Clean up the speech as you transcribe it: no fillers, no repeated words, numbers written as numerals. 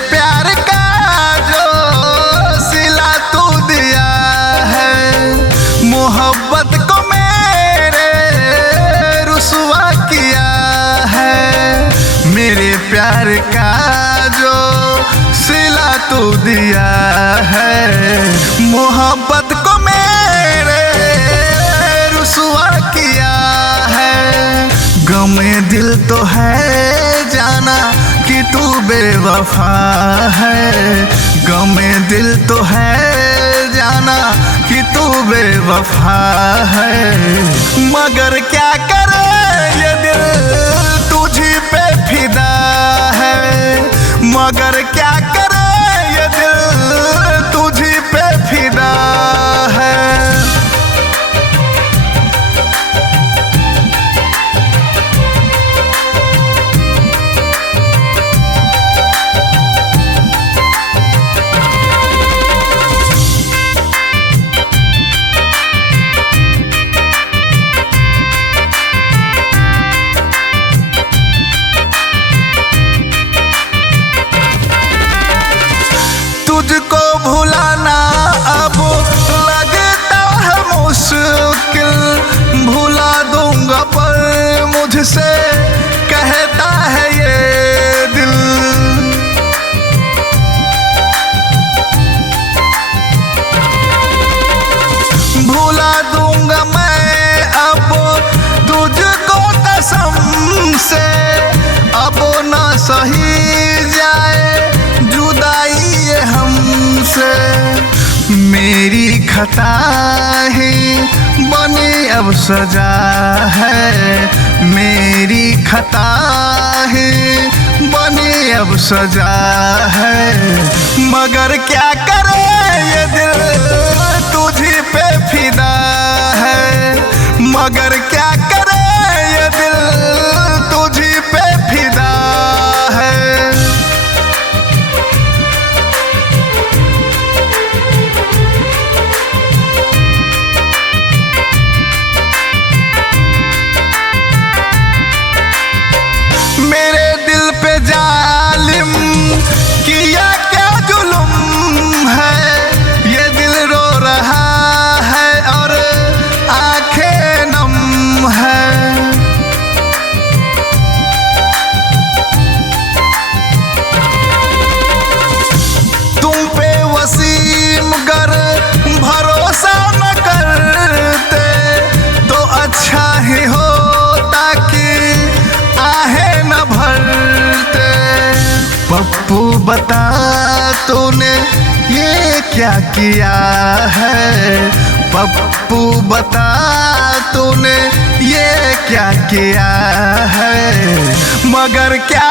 प्यार का जो सिला तू दिया है, मोहब्बत को मेरे रुसवा किया है। मेरे प्यार का जो सिला तू दिया है, मोहब्बत को मेरे रुसवा किया है। गमे दिल तो है जाना कि तू बेवफा है, गमे दिल तो है जाना कि तू बेवफा है। मगर क्या करे ये दिल तुझी पे फिदा है, मगर क्या करे ये दिल तुझी पे फिदा है। तुझको भुलाना अब लगता है मुश्किल, भुला दूंगा पर मुझसे कहता है ये दिल। भुला दूंगा मैं अब तुझको कसम से, अब ना सही जाए जुदाई ये हमसे। मेरी खता ही बनी अब सजा है, मेरी खता ही बनी अब सजा है। मगर क्या करे ये दिल तुझी पे फिदा है, मगर क्या करे ये दिल तुझी पे फिदा है। मेरे दिल पे जालिम किया क्या जुल्म है, ये दिल रो रहा है और आंखें नम है। तुम पे वसीम गर भरोसा न करते तो अच्छा ही होता कि आहे न भरते। पप्पू बता तूने ये क्या किया है, पप्पू बता तूने ये क्या किया है। मगर क्या